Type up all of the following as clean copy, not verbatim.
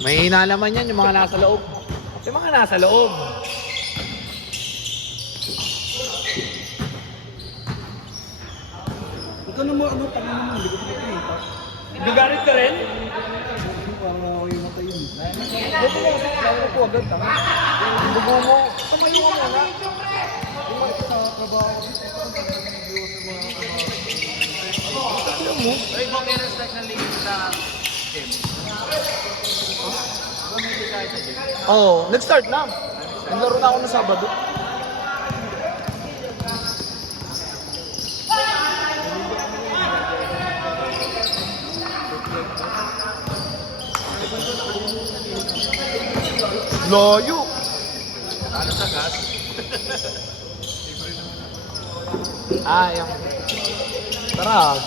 May hinalaman yan yung mga nasa loob. Yung mga nasa loob. Ito naman, ano, pag naman, hindi ko pinipita. Gagarit ka rin? Parang ako yung matayin. Dito mo, sabi ko agad ha. Yung dugo mo, tumayo ka muna. Yung sa trabaho ko, Alam mo? Ay, bakit na-start na liit sa gym? Oo, nag-start na. Naglaro na ako ng Sabado. Layo! Ano sa gas? Yung... Tara.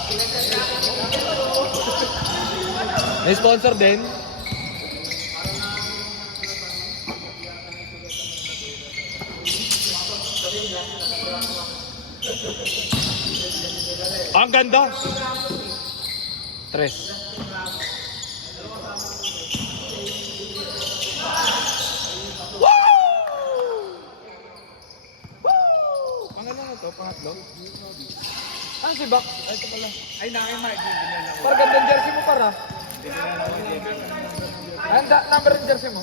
May sponsor din. Ang ganda! Tres. Pangalan na to? Pangatlo? Ah, si Bak. Ay, ito pala. Ay, nakimag. Para gandang jersey mo para. Ay, number ng jersey mo.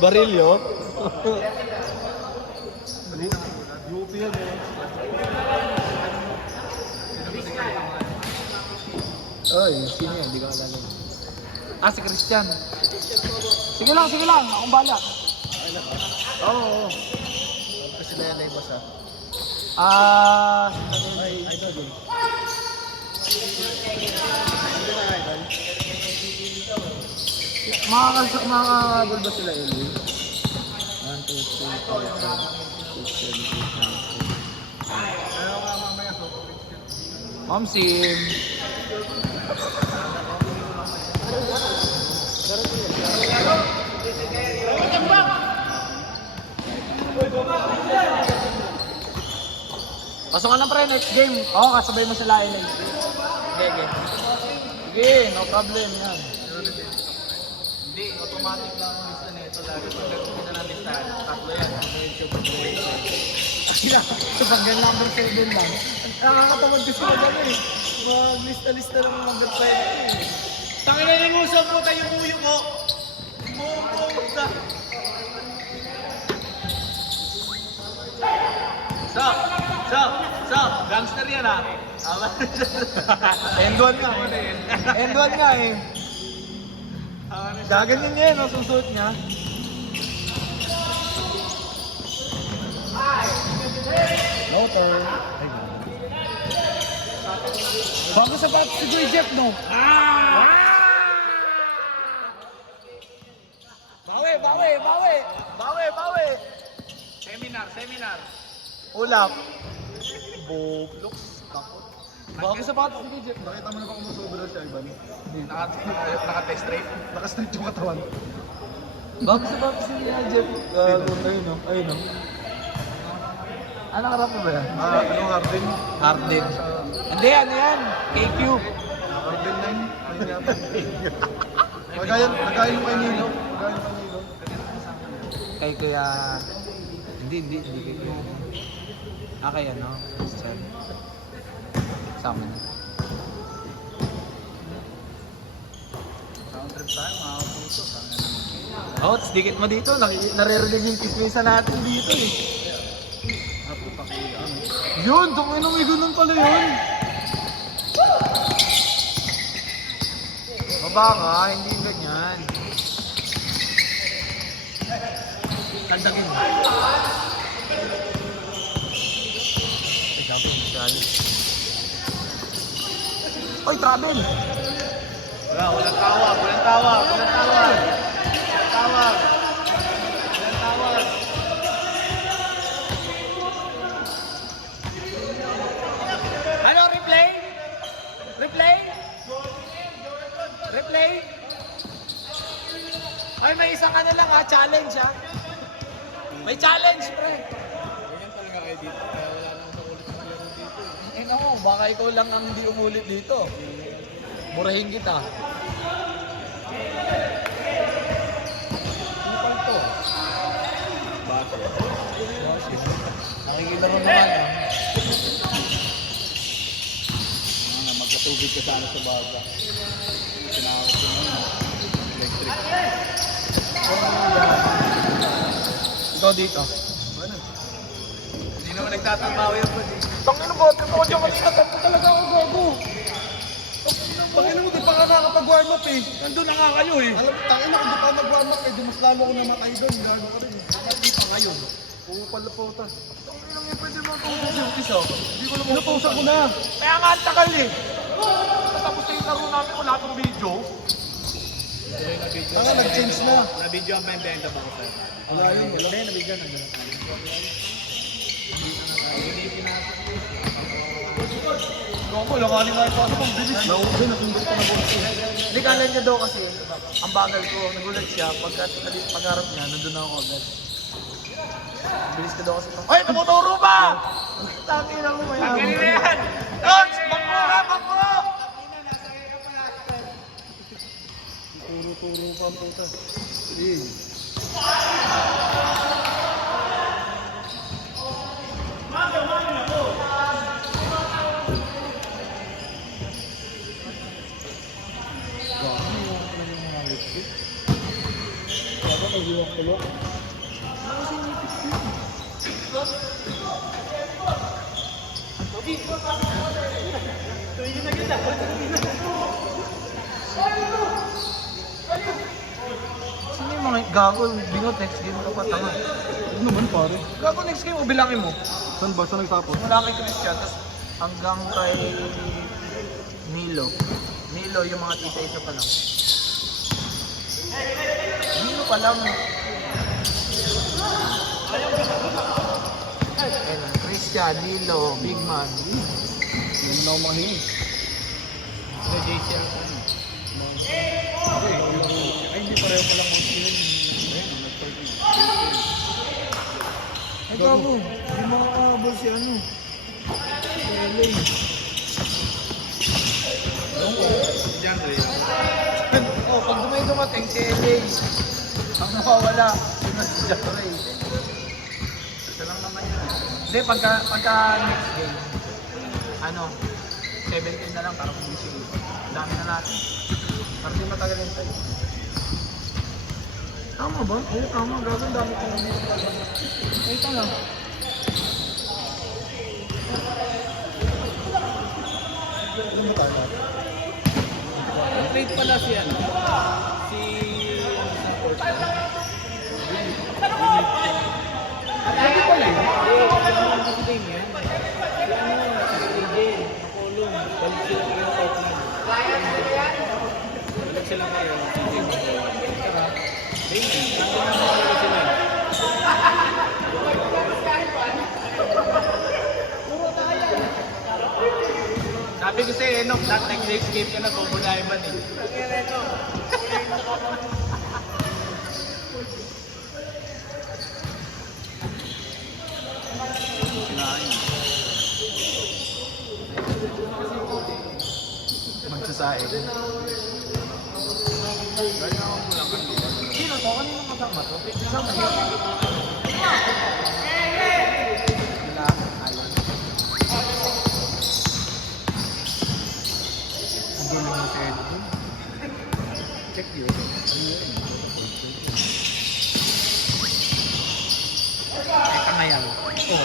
Barilyo? UP yan eh. Oy, sino yan? Hindi ko alala. Ah, si Christian. Sige lang, sige lang. Akong bala. Oo. Kasi nayanay mo sa... Ay, idol eh. makakabol ba sila, Eli? 1, 2, 3, 4, 5, 6, 7, 8, 9, 10. Ayaw nga mamaya ko. Ma'am Sim. Pasok ka na pre, next game. Oo, kasabay mo sila, Eli. Sige. Sige, no problem yan. Hindi, automatic lang ang lista nito lagi. Pag nagpapit na ng listahan, tatlo yan. Akila, sa paggan number 7 lang. Nakakatamad kasi na gano'n eh. Mag-lista-lista lang ng number 5 eh. Tangin na yung usap mo tayo uyo ko. Bumubusa. So, gangster yan ha. End one nga. End one nga eh. Gaganyan niya eh, no? Susuot niya. Loper. Bago sa bat si Joy Jeff, no? Bawi! Seminar. Ulap. Boblok. Bago sa bat si Joy Jeff. Nakita mo na ba kung masobra si Ivan? Naka-test drive. Nakastraight yung katawan. Bago sa bat si Joy Jeff. Ayun no. Ano harap mo ba yan? Ano Harden? Harden. Hindi, ano yan? KQ. Harden 9? Ayun yata. Nagaya mo kay Nino. Kay Kuya... Hindi kay Kuya. Kay ano? Sir. Sama na. Sound trip tayo, mga puso. Oh, dikit mo dito. Naririnig yung kismisa natin dito eh. Yun! Tungin may ganun pala yun! Baba nga, hindi ganyan. Kaldagin. Oy, travel! Walang tawag. Ano, replay? Ay, may isang ano lang ha, challenge ha. May challenge, pre. Ganyan talaga kayo dito. Kaya wala nang baka ikaw lang ang hindi umulit dito. Murahin kita. Ano pa ito? Bakit? Nakikilaro naman ah. Magkatubig ka sana sa baga. Tinawag ko na electric. Ikaw dito. Hindi naman nagtatrabaho yung pwede. Tangin mo, ito ko dyan kanina. Tapos talaga ako gago. Bakit mo, di pa ka nakapag-warm up eh. Nandun na nga kayo eh. Alam, tangin na, kung di pa mag-warm up eh, di mas lalo ko namatay doon. Gano'n ka rin. Hindi pa ngayon. Oo pala po, tas. Tangin lang yung pwede mo itong duties oh. Hindi ko lang inutusan ko na. Kaya nga ang tagal eh. Tapos na yung laro namin wala itong video. Tanga, nag-change na. Na-video ang benda ba ko sir? Wala yun, wala. Hindi, na-video na. Gogo, langanin nga yung pasok ang bilis. Nauusin, natundok ko na boss. Hindi kala niya daw kasi, ang bagal ko, nagulat siya, pagharap niya, nandun ako agad. Bilis ka daw kasi. Ay, tumuturo pa! Taki lang mo mayaman. Ganun na yan! Coach, bangko ka, bangko! Turo-turo pa ang puta. Eh. Sino yung mga gago, bingot next game ka pa, tanga. Ano naman pare? Gago next game, ubilangin mo. Saan ba? Saan nagtapos? Mula kay Christian, tapos hanggang kay Milo. Milo, yung mga tisa-isa pa lang. Milo pa lang. Ayun na, Christian, Milo, Big Man. Hindi na ako makahingi. Sa JCR ko. Ay, hindi pareho pa lang ang yun. Ay, gago, hindi makakabal si ano. LA. Diyan, Ray. Oh, pag dumating si LA, ang nawawala, yun na si Jack Ray. Ito lang naman yun. Hindi, pagka next game, ano, 17 na lang para kung busy. Dami na natin. Para di matagal yung tayo. Tama ba? Oo, tama. Gagawin dami ko naman. Ay, ito lang. Ano ba tayo? Ang trade pala si ano? Si... Lagi pala eh. Ang team yan. Si ano? Si AJ. Nakulong. Balik sila kayo Portland. Balik sila kayo. Raymond. Nandun na mga sila. Sabi ko sa'yo, Enoch, next game ka na, bubulayan man eh. Magsasain. Sino to? Kanino kasama to? Kasama niyo? Wala. Alan. Ang galing ng Ted. Check yun. Teka ngayon. Oh,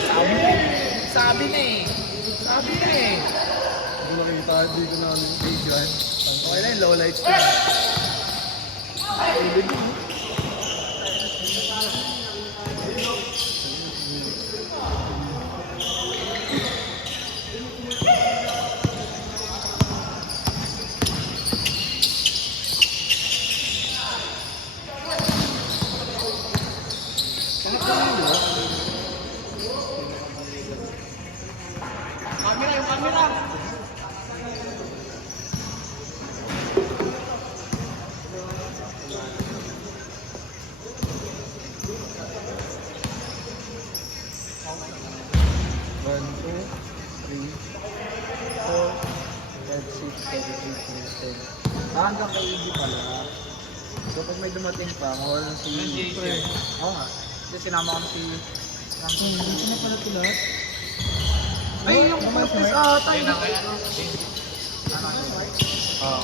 sabi na eh. Sabi na eh. Hindi ko nakita dito na Adrian. Okay lang, low lights ko. Camera, yung camera! One, two, three. Hanggang kay EG pala. So pag may dumating pa, more si... Oo nga. Kasi sinama ko si... Dito na pala ito lahat. Ay, yung purpose ata. Ayun na kaya ano. Oo.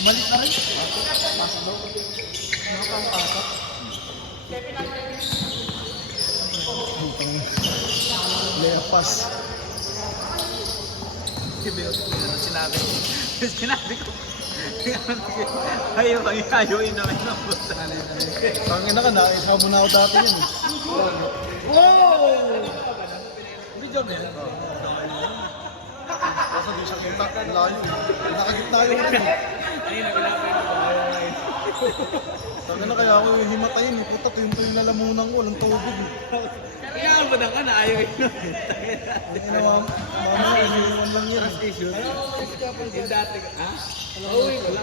Umalis na rin. Nakakangkatak. Lepas. Sinabi ko. Sinabi ko. Ayaw naman ng puta. Tangin na ka na, isa mo na ako dati yun. Video ba yan? Kasi di siya kita, layo. Nakagitna yun. Ayun, naglalapin ko. Tangin na kaya ako himatayin. Puta, tuyong-tuyong na lamunan ko. Walang tubig. Kaya ba na ka na ayaw yun? Mama, iniwan lang yan. Yung dati, ha? Oo, wala.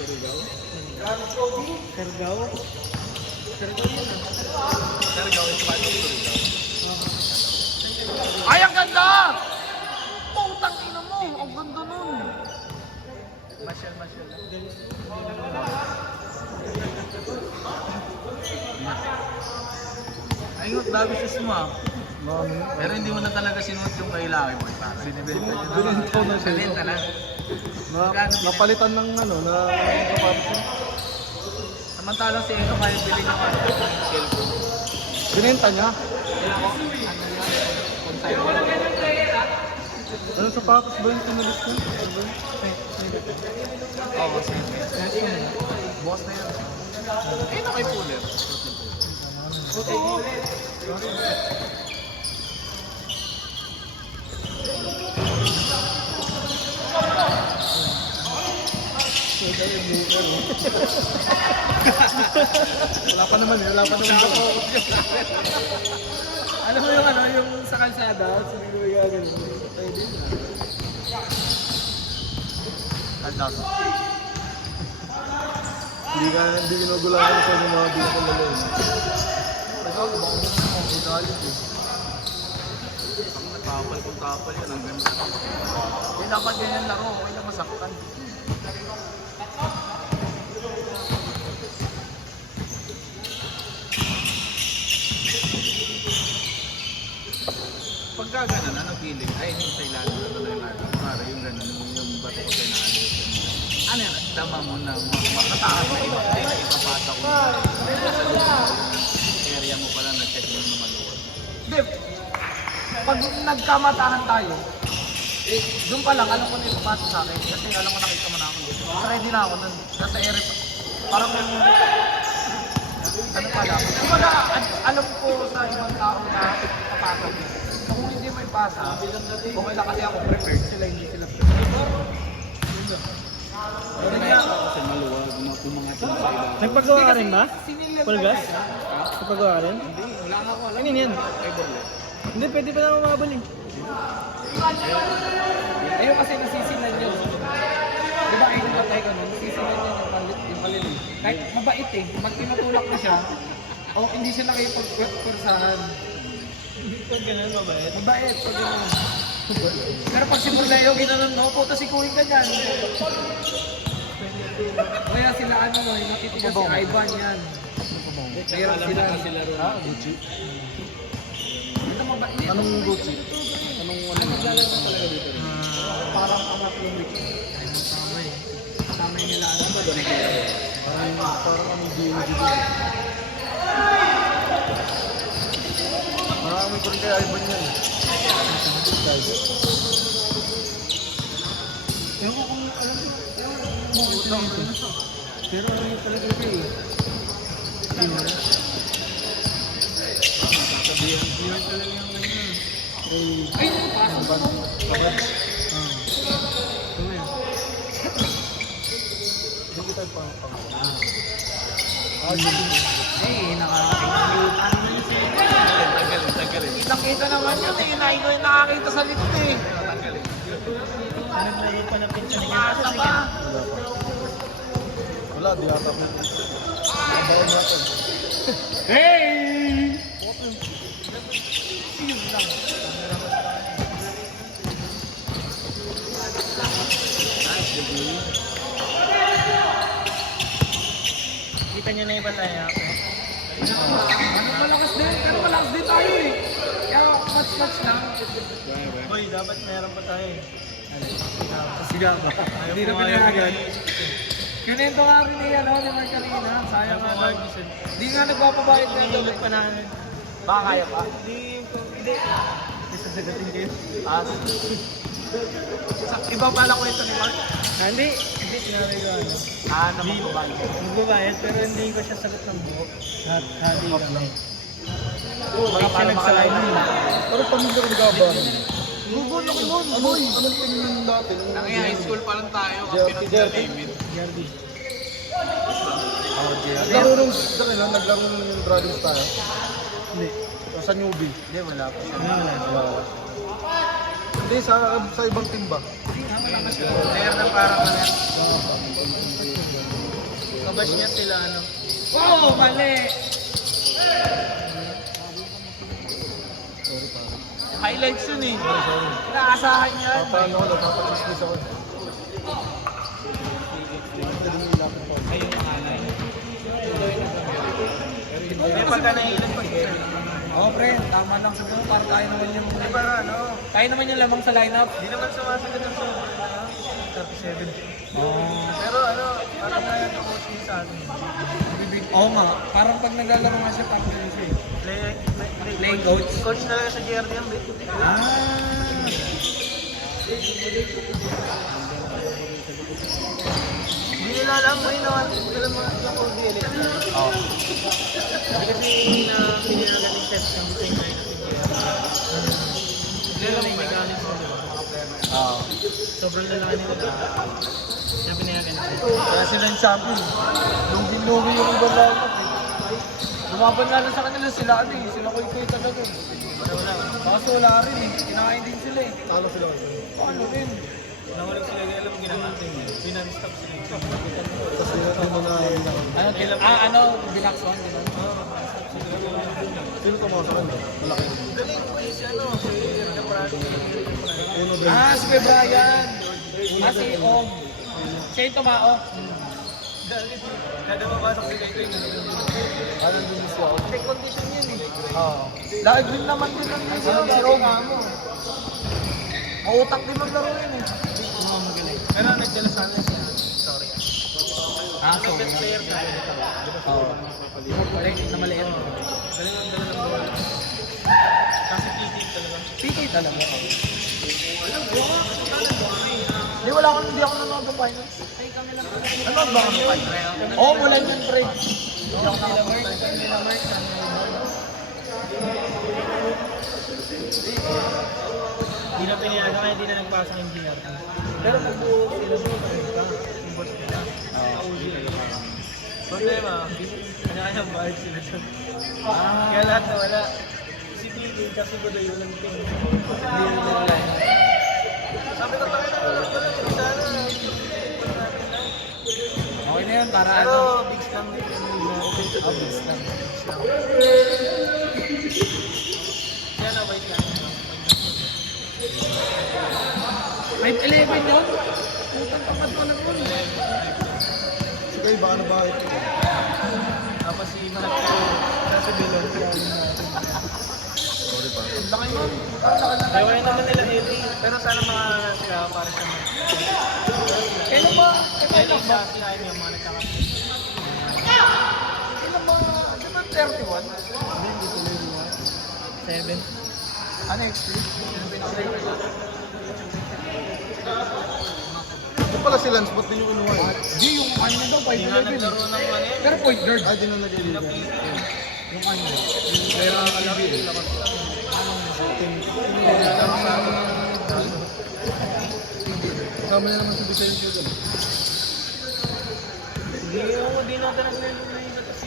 Sergaw? Sergaw? Sergaw is part of Sergaw. Ay, ang ganda! Putang ina mo! Ang ganda nun! Masyal. Ayun, bago sus mo ah. Pero hindi mo na talaga sinuot yung kay Lucky Boy. Binibenta nyo na. Binibenta na siya. Binibenta na. Napalitan ng ano, na kapatos. Samantalang si Eno kaya bilhin ng cellphone. Binenta niya? Kung sa'yo mo. Ano sapatos ba yung tinalis ko? Oo, same. Boss na yun. Eno kay Puller. Wala pa naman. Ano mo yung yung sa kalsada? Sabi ko yung gano'n. Pwede na. Kaldas. Hindi ginugulangan sa mga dito ko lalo. Ikaw, baka mo na mga budalit eh. Tapal yun. Ang ganda. Eh, dapat ganyan laro. Okay lang masaktan. Pagka gano'n, ano feeling? Ay, yung sa ilalim na tuloy na. Para yung gano'n, yung bato ko tayo na ano yun, tama mo na makataas na iba. Ay, ipapasa ko sa area mo pala, nag-check mo na maluwag. Hindi. Pag nagkamatahan tayo, eh, doon pa lang, alam ko na ipapasa sa akin. Kasi alam ko nakita mo na ako dito. Ready na ako nun. Nasa area pa. Parang yung... Ano pala? Kumbaga, alam ko sa ibang tao na papasok. So, kung hindi mo ipasa, okay lang kasi ako prepared. Sila hindi sila prepared. Kasi maluwag, umangat yung sa iba. Nagpagawa ka rin ba? Sinilag Pulgas? Nagpagawa ka rin? Hindi, wala nga ako. Ano yan? Ay, borle. Hindi, pwede pa naman mabal eh. Ayun kasi nasisilan yun. Di ba ayun patay ko nun? Nasisilan yun yung palili. Kahit mabait eh. Pag tinutulak mo siya, o hindi siya nakipagpursahan. Pag ganun, mabait. Mabait pag gano'n. Pero pag si Murleo ginanon mo, puta sikuhin ka dyan. Kaya sila ano no, yung natitigas si Ivan yan. Mahirap sila. Gucci. Ito mabait. Anong Gucci? Anong naglalaro talaga dito rin? Parang anak yung Ricky. Ay, tama eh. Tama yung nila ano ba doon? Parang anong DOG dito. Marami ko rin kay Ivan yan. Ewan ko kung alam ko. Pero ano yung talaga ito eh. Sabihan talaga yung ganyan. Ay, pasok ba? Kabad. Tumaya. Hindi tayo pang Eh, nakakita. Tanggalin. Kitang-kita naman yun eh. Inahin ko yung nakakita sa lift eh. Tanggalin. Naglaro pa na pinsan niya. Asa pa? Wala, di ata mo. Nabaon natin. Hey! Yun lang. Nakita niyo na yung palaya ako. Ano malakas din, pero malakas din tayo eh. Kaya match-match lang. Boy, dapat meron pa tayo eh. Siga ba? Hindi na pinayagan. Kinento nga rin ni ano, ni Mark kanina. Sayang nga lang. Hindi nga nagpapabayad na ito. Pinilot pa namin. Baka kaya pa? Hindi. Isa sagatin kayo. Iba pala kwento ni Mark. Hindi. Hindi, sinabi ko ano. Na magbabayad. Magbabayad pero hindi ko siya sagot ng buo. Hati kami. Baka para makalain nila. Pero pamilya ko nagkabang. Google ako nun. Anong tingin dati? Nang high school pa lang tayo, kapinag sa David. Gardi. Naglaro nung sa kanila, naglaro nung yung Dragons tayo. Hindi. O sa newbie. Hindi, wala pa. Hindi, sa ibang team ba? Player na parang ano. Kabash niya sila ano. Oo, mali. Highlights yun eh. Inaasahan yan. Paano ko, napapachismis ako. Ayun ang alay. May pagka nailan pag Oo, pre. Tama lang sabi mo. Para tayo naman yung... Para ano? Tayo naman yung lamang sa lineup. Hindi naman sumasagot ng 37. Pero ano, parang nga yung coaching sa atin. Oo nga. Parang pag naglalaro nga siya, parang ganun siya eh. Playing coach. Coach na lang sa GRD ang bit. Hindi nila alam mo yun naman. Hindi nila mga ODL. Oo. Kasi na pininagan ni Chef ng buting na yun. Hindi lang may galing sa Oo. sobrang lalaki nila. Kaya pinayagan ni Chef. Kaya sila yung champion. Lugi-lugi yung ibang lineup eh. Lumaban nga lang sa kanila sila ano eh. Sila koy-koy talaga. Kaso wala rin eh. Kinain din sila eh. Talo sila. Ano rin? Nawalag sila kaya alam mo ginawa natin. Pinanstop sila. Kasi yun mo na Ano? Bilax one, di ba? sino tumawa sa kanya? Malaki. Galing ko eh si ano. Si Naprati. Uno din. Si Kuya Brian. Si Om. Siya yung tumaok. Kada mapasok si Kaito yun. Anong din siya? Check condition yun eh. Oo. Dahil din naman din ang si Om. Mautak din maglaro yun eh. Oo, magaling. Pero nagdala sa akin siya. Sorry. So, Best player ka. Oo. Maliit na maliit. Galing ang dala ng bola. Kasi titig talaga. PK talaga. Hindi, wala akong, hindi ako nanonood ng finals. Nanonood ba ako ng finals? Oo, mula yun, pre. Hindi ako nakapunta. Hindi na pinayagan kaya hindi na nagpasa ng GR. Pero pag buo sila sa ka, yung boss nila. Kauzi nila. Problema, kanya-kanya bayad sila sa... Kaya lahat na wala. Si TV kasi ko na yun ang team. Hindi yun na wala. Sabi ko tayo na wala ko lang. Sana, Okay na yun, para pero ano. big scam din. Obvious lang. Kaya na wait lang. 5'11 yun? Putang tamad ko lang yun. Sige, baka na bakit? Tapos si Manapiro, kasi bilon. Sorry pa. Ang laki nun. Ang laki na. Kaya naman nila Eddie. Pero sana mga sila para sa mga. Kailan ba? Eddie siya, si Jaime yung mga nagkakapit. Kailan ba? Di ba 31? 7. Ano yung split? Sino pinaka-record? Ito pala si Lance, ba't din yung inuwan? Di, yung ano daw, Hindi nga 5'11. naglaro ng ano yun. Pero point guard. Ay, di na nag-iligan. Yung ano. Kaya kalaki. Kasama niya naman si Vicente doon. Hindi natin naglaro na yung kasi.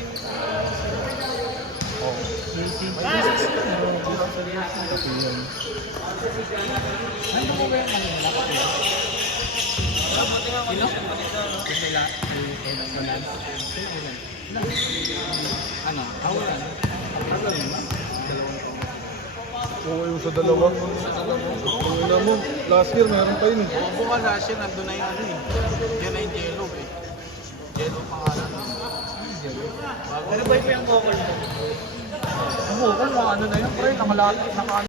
Ano mo ba yung Manila? Buti nga condition pa nito. Manila. Ano? Awalan. Oo, yung sa dalawa. Yung na mo, last year meron pa yun eh. Bukas last year, nandun na yung ano eh. Yan na yung Jello eh. Jello pangalan. Pero ba yung bukol mo? Ang bukol, mga ano na yun, pre, naka